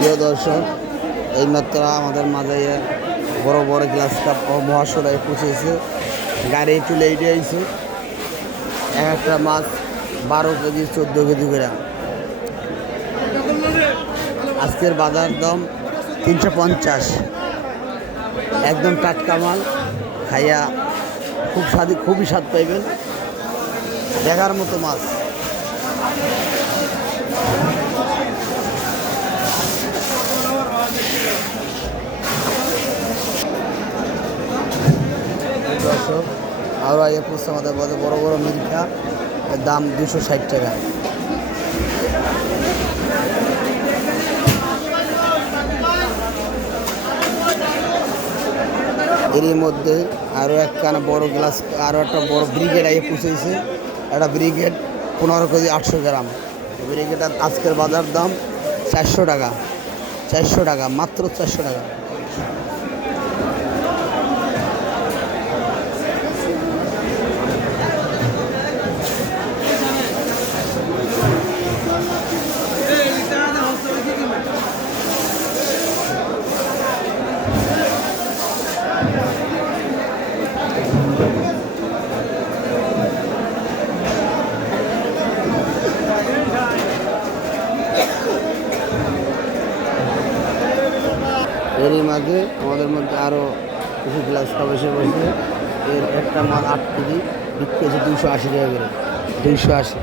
প্রিয় দর্শক, এইমাত্র আমাদের মাঝে বড় বড় গ্লাস কাপ ও মহাশয় পৌঁছেছে। গাড়ি একটু লেটে আইছে। এক একটা মাছ 12 কেজি 14 কেজি করে। আজকের বাজার দাম 350। একদম টাটকা মাল, খাইয়া খুবই স্বাদ পাইবেন। দেখার মতো মাছ। দর্শক, আরও আগে পড়ছে আমাদের বড় বড় মিল্কা, দাম 260 টাকা। এরই মধ্যে আরও একখানা বড় গ্লাস, আরও একটা বড় ব্রিগেড আগে পুষেছে। একটা ব্রিগেড 15 কেজি 800 গ্রাম। ব্রিগেড আজকের বাজার দাম 400 টাকা। 400 টাকা, মাত্র 400 টাকা। এরই মাঝে আমাদের মধ্যে আরও কিছু গ্লাস বসে বসে। এর একটা মাল 8 কেজি বিক্রি হয়েছে 280 টাকা করে। 280।